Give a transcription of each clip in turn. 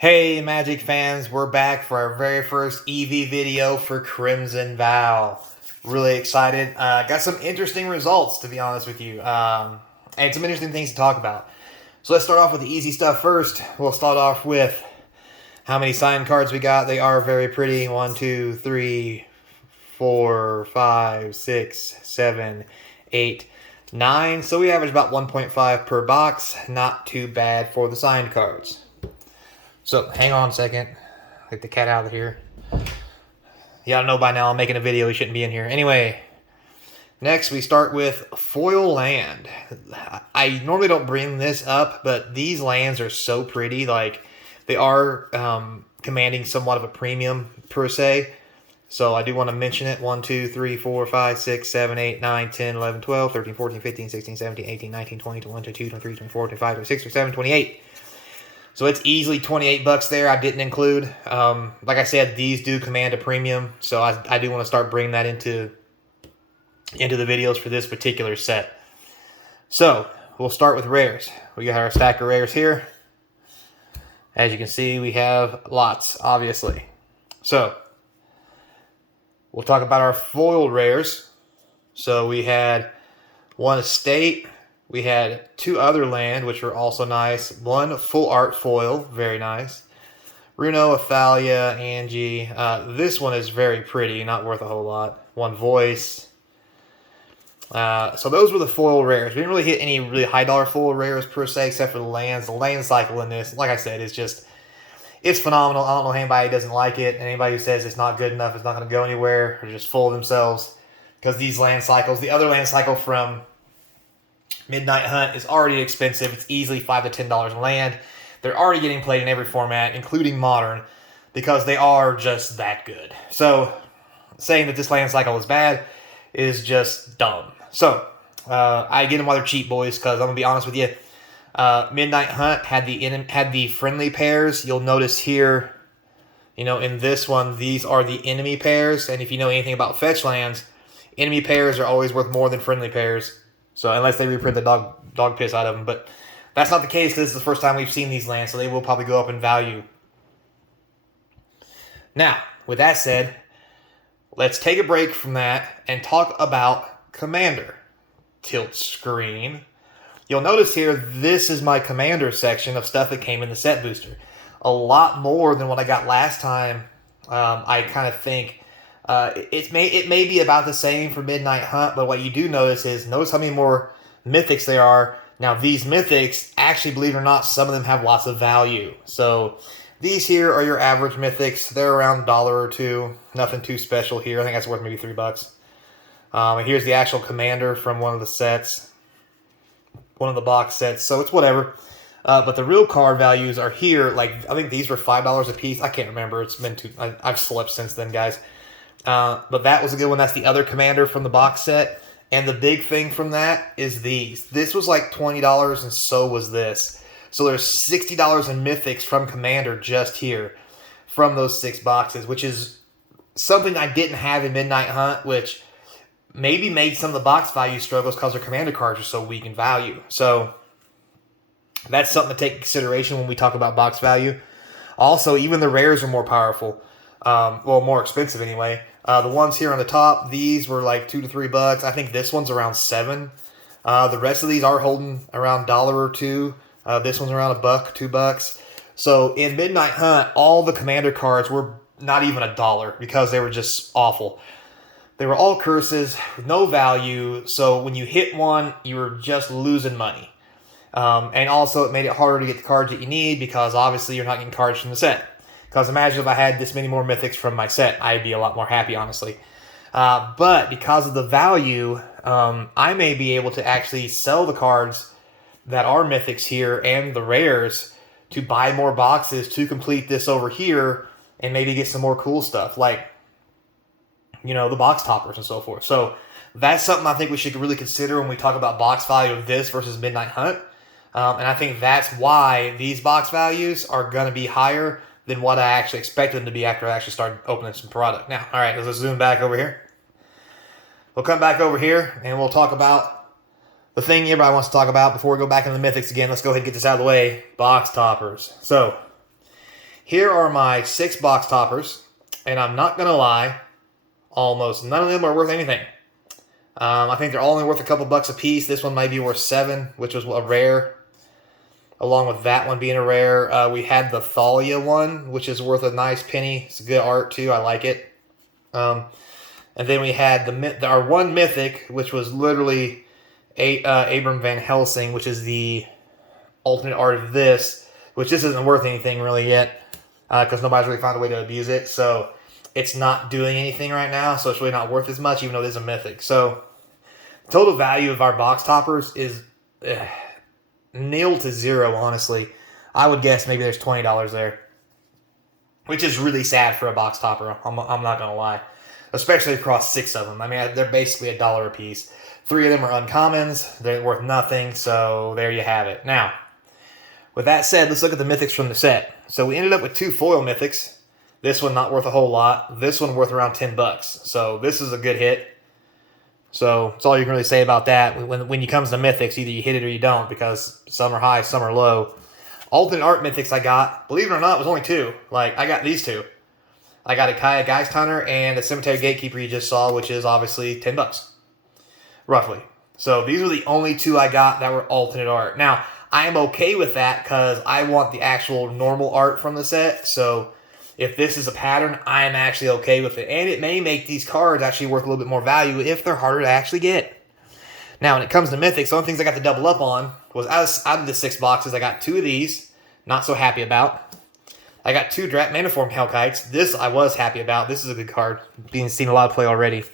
Hey Magic fans, we're back for our very first EV video for Crimson Vow. Really excited. Got some interesting results, to be honest with you, and some interesting things to talk about. So let's start off with the easy stuff first. We'll start off with how many signed cards we got. They are very pretty. 1, 2, 3, 4, 5, 6, 7, 8, 9. So we average about 1.5 per box. Not too bad for the signed cards. So, hang on a second. Get the cat out of here. Y'all know by now I'm making a video. He shouldn't be in here. Anyway, next we start with Foil Land. I normally don't bring this up, but these lands are so pretty. Like, they are commanding somewhat of a premium, per se. So, I do want to mention it. 1, 2, 3, 4, 5, 6, 7, 8, 9, 10, 11, 12, 13, 14, 15, 16, 17, 18, 19, 20, 21, 22, 23, 24, 25, 26, 27, 28. So it's easily 28 bucks there. I didn't include. Like I said, these do command a premium, so I do want to start bringing that into the videos for this particular set. So we'll start with rares. We got our stack of rares here. As you can see, we have lots, obviously. So we'll talk about our foiled rares. So we had one estate. We had 2 other land, which were also nice. 1 full art foil, very nice. Runo, Athalia, Angie. This one is very pretty, not worth a whole lot. 1 voice. So those were the foil rares. We didn't really hit any really high dollar foil rares per se, except for the lands. The land cycle in this, like I said, is just, it's phenomenal. I don't know anybody who doesn't like it, and anybody who says it's not good enough, it's not going to go anywhere, or just full of themselves. Because these land cycles, the other land cycle from Midnight Hunt is already expensive. It's easily $5 to $10 a land. They're already getting played in every format, including Modern, because they are just that good. So, saying that this land cycle is bad is just dumb. So, I get them while they're cheap, boys, because I'm going to be honest with you. Midnight Hunt had the friendly pairs. You'll notice here, in this one, these are the enemy pairs. And if you know anything about fetch lands, enemy pairs are always worth more than friendly pairs. So unless they reprint the dog piss out of them. But that's not the case because this is the first time we've seen these lands, so they will probably go up in value. Now, with that said, let's take a break from that and talk about Commander. Tilt screen. You'll notice here, this is my Commander section of stuff that came in the set booster. A lot more than what I got last time, I kind of think. It may be about the same for Midnight Hunt, but what you do notice how many more Mythics there are. Now, these Mythics, actually, believe it or not, some of them have lots of value. So, these here are your average Mythics. They're around $1 or $2. Nothing too special here. I think that's worth maybe $3. And here's the actual Commander from one of the sets. One of the box sets. So, it's whatever. But the real card values are here. Like, I think these were $5 a piece. I can't remember. It's been I've slept since then, guys. But that was a good one. That's the other Commander from the box set. And the big thing from that is these. This was like $20, and so was this. So there's $60 in Mythics from Commander just here from those 6 boxes, which is something I didn't have in Midnight Hunt, which maybe made some of the box value struggles because their Commander cards are so weak in value. So that's something to take into consideration when we talk about box value. Also, even the rares are more powerful. Well, more expensive anyway. The ones here on the top, these were like $2 to $3. I think this one's around $7. The rest of these are holding around $1 or $2. This one's around $1, $2. So in Midnight Hunt, all the Commander cards were not even $1 because they were just awful. They were all curses with no value. So when you hit one, you were just losing money. And also it made it harder to get the cards that you need because obviously you're not getting cards from the set. Because imagine if I had this many more Mythics from my set, I'd be a lot more happy, honestly. But because of the value, I may be able to actually sell the cards that are Mythics here and the rares to buy more boxes to complete this over here and maybe get some more cool stuff like, the box toppers and so forth. So that's something I think we should really consider when we talk about box value of this versus Midnight Hunt. And I think that's why these box values are going to be higher than what I actually expected them to be after I actually started opening some product. Now, all right, let's zoom back over here. We'll come back over here, and we'll talk about the thing everybody wants to talk about before we go back into the Mythics again. Let's go ahead and get this out of the way. Box toppers. So, Here are my 6 box toppers, and I'm not going to lie, almost none of them are worth anything. I think they're all only worth a couple bucks a piece. This one might be worth 7, which was a rare. Along with that one being a rare, we had the Thalia one, which is worth a nice penny. It's good art too. I like it. And then we had our one Mythic, which was literally Abram Van Helsing, which is the alternate art of this, which this isn't worth anything really yet, because nobody's really found a way to abuse it. So it's not doing anything right now, so it's really not worth as much, even though it is a Mythic. So the total value of our box toppers is nailed to 0, honestly. I would guess maybe there's $20 there, which is really sad for a box topper. I'm not going to lie, especially across 6 of them. I mean, they're basically $1 a piece. 3 of them are uncommons. They're worth nothing, so there you have it. Now, with that said, let's look at the Mythics from the set. So we ended up with 2 foil Mythics. This one not worth a whole lot. This one worth around $10. So this is a good hit. So that's all you can really say about that. When it comes to Mythics, either you hit it or you don't, because some are high, some are low. Alternate Art Mythics I got, believe it or not, it was only 2. Like, I got these 2. I got a Kaya Geist Hunter and a Cemetery Gatekeeper you just saw, which is obviously $10. Roughly. So these were the only 2 I got that were alternate art. Now, I am okay with that because I want the actual normal art from the set. So if this is a pattern, I am actually okay with it. And it may make these cards actually worth a little bit more value if they're harder to actually get. Now, when it comes to Mythics, the only things I got to double up on was out of the 6 boxes, I got 2 of these. Not so happy about. I got 2 Drat Maniform Hellkites. This I was happy about. This is a good card. Being seen a lot of play already.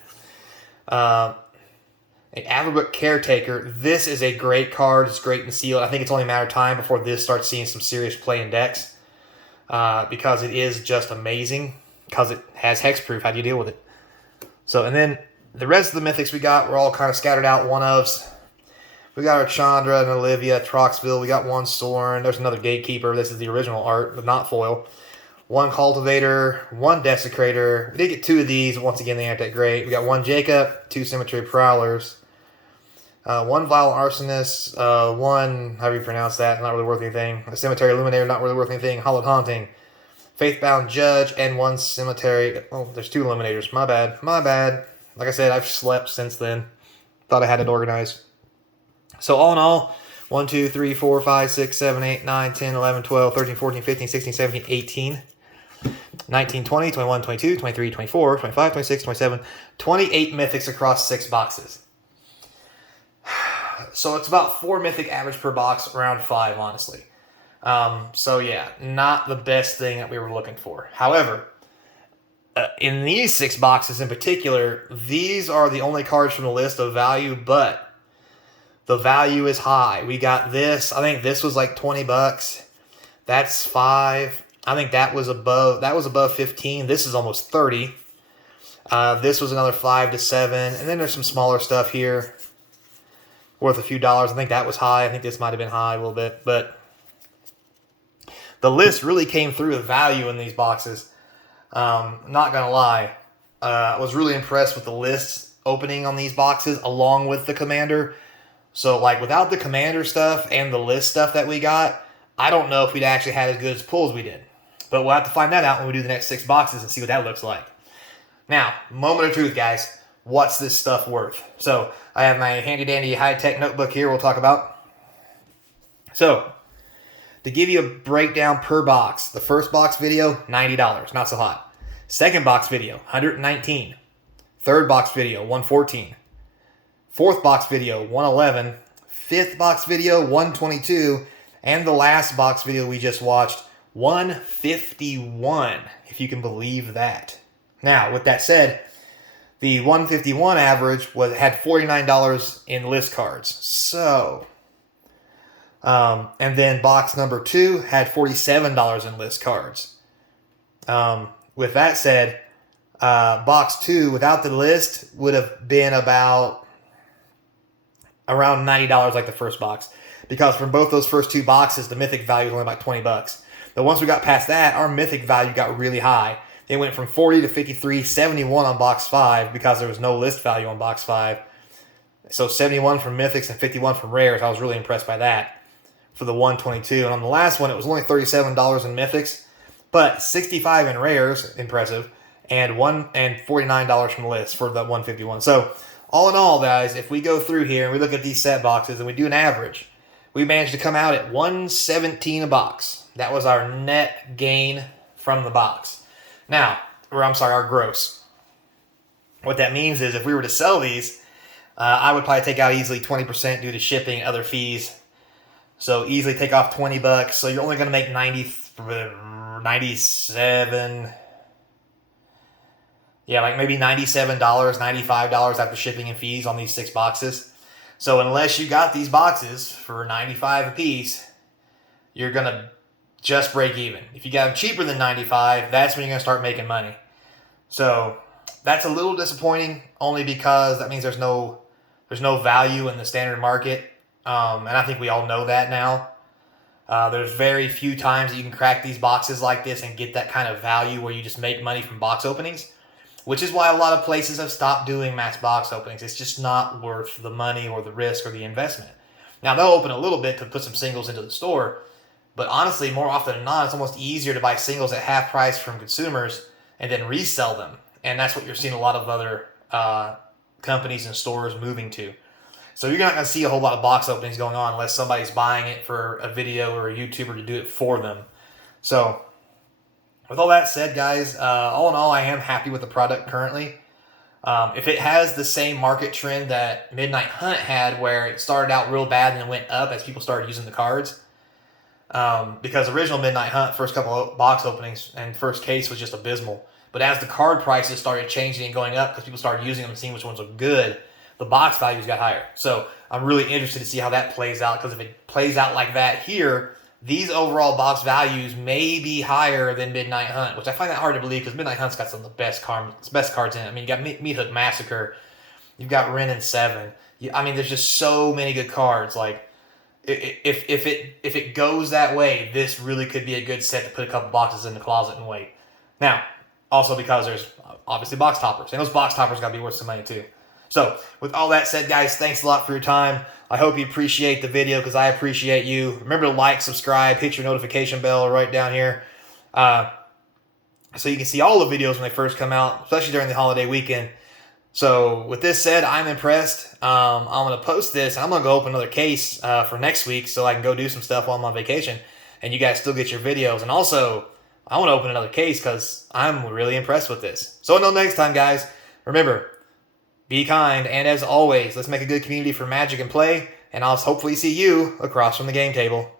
An Averbrook Caretaker. This is a great card. It's great and sealed. I think it's only a matter of time before this starts seeing some serious play in decks. Because it is just amazing. Because it has hexproof. How do you deal with it? So, and then the rest of the Mythics we got were all kind of scattered out one-ofs. We got our Chandra and Olivia, Troxville. We got 1 Soren. There's another Gatekeeper. This is the original art, but not foil. 1 Cultivator, 1 Desecrator. We did get 2 of these. Once again, they aren't that great. We got 1 Jacob, 2 Cemetery Prowlers. 1 Violent Arsonist, 1, however you pronounce that, not really worth anything. A Cemetery Illuminator, not really worth anything. Hallowed Haunting. Faithbound Judge, and 1 Cemetery. Oh, there's 2 Illuminators. My bad. My bad. Like I said, I've slept since then. Thought I had it organized. So all in all, 1, 2, 3, 4, 5, 6, 7, 8, 9, 10, 11, 12, 13, 14, 15, 16, 17, 18, 19, 20, 21, 22, 23, 24, 25, 26, 27, 28 Mythics across 6 boxes. So it's about 4 Mythic average per box, around 5, honestly. So yeah, not the best thing that we were looking for. However, in these 6 boxes in particular, these are the only cards from the list of value, but the value is high. We got this. I think this was like $20. That's 5. I think that was above 15. This is almost 30. This was another 5 to 7. And then there's some smaller stuff here worth a few dollars. I think that was high. I think this might have been high a little bit. But the list really came through with value in these boxes. Not going to lie. I was really impressed with the list opening on these boxes along with the Commander. So, like, without the Commander stuff and the list stuff that we got, I don't know if we'd actually had as good a pull as we did. But we'll have to find that out when we do the next 6 boxes and see what that looks like. Now, moment of truth, guys. What's this stuff worth? So, I have my handy-dandy high-tech notebook here we'll talk about. So, to give you a breakdown per box, the first box video, $90. Not so hot. Second box video, $119. Third box video, $114. Fourth box video, $111. Fifth box video, $122. And the last box video we just watched, $151, if you can believe that. Now, with that said, the $151 average had $49 in list cards. So, and then box number 2 had $47 in list cards. With that said, box 2 without the list would have been around $90 like the first box. Because from both those first 2 boxes, the Mythic value was only about $20. But once we got past that, our Mythic value got really high. It went from 40 to 53, 71 on box 5 because there was no list value on box 5. So 71 from Mythics and 51 from Rares. I was really impressed by that for the 122. And on the last one, it was only $37 in Mythics, But 65 in rares, impressive, and $49 from the list for the 151. So all in all, guys, if we go through here and we look at these set boxes and we do an average, we managed to come out at 117 a box. That was our net gain from the box. Now, our gross. What that means is if we were to sell these, I would probably take out easily 20% due to shipping and other fees. So easily take off $20. So you're only going to make 97. Yeah, like maybe $97, $95 after shipping and fees on these 6 boxes. So unless you got these boxes for $95 a piece, you're going to just break even. If you got them cheaper than $95, that's when you're going to start making money. So that's a little disappointing, only because that means there's no value in the standard market. And I think we all know that now. There's very few times that you can crack these boxes like this and get that kind of value where you just make money from box openings, which is why a lot of places have stopped doing mass box openings. It's just not worth the money or the risk or the investment. Now, they'll open a little bit to put some singles into the store, but honestly, more often than not, it's almost easier to buy singles at half price from consumers and then resell them. And that's what you're seeing a lot of other companies and stores moving to. So you're not going to see a whole lot of box openings going on unless somebody's buying it for a video or a YouTuber to do it for them. So with all that said, guys, all in all, I am happy with the product currently. If it has the same market trend that Midnight Hunt had, where it started out real bad and then went up as people started using the cards, because original Midnight Hunt, first couple of box openings and first case was just abysmal. But as the card prices started changing and going up because people started using them and seeing which ones look good, the box values got higher. So I'm really interested to see how that plays out, because if it plays out like that here, these overall box values may be higher than Midnight Hunt, which I find that hard to believe because Midnight Hunt's got some of the best cards in it. I mean, you got Meathook Massacre, you've got Ren and Seven. I mean, there's just so many good cards. Like, if it goes that way, this really could be a good set to put a couple boxes in the closet and wait. Now, also because there's obviously box toppers, and those box toppers got to be worth some money too. So, with all that said, guys, thanks a lot for your time. I hope you appreciate the video, because I appreciate you. Remember to like, subscribe, hit your notification bell right down here, so you can see all the videos when they first come out, especially during the holiday weekend. So, with this said, I'm impressed. I'm going to post this. I'm going to go open another case for next week so I can go do some stuff while I'm on vacation, and you guys still get your videos. And also, I want to open another case because I'm really impressed with this. So, until next time, guys, remember, be kind, and as always, let's make a good community for Magic and play, and I'll hopefully see you across from the game table.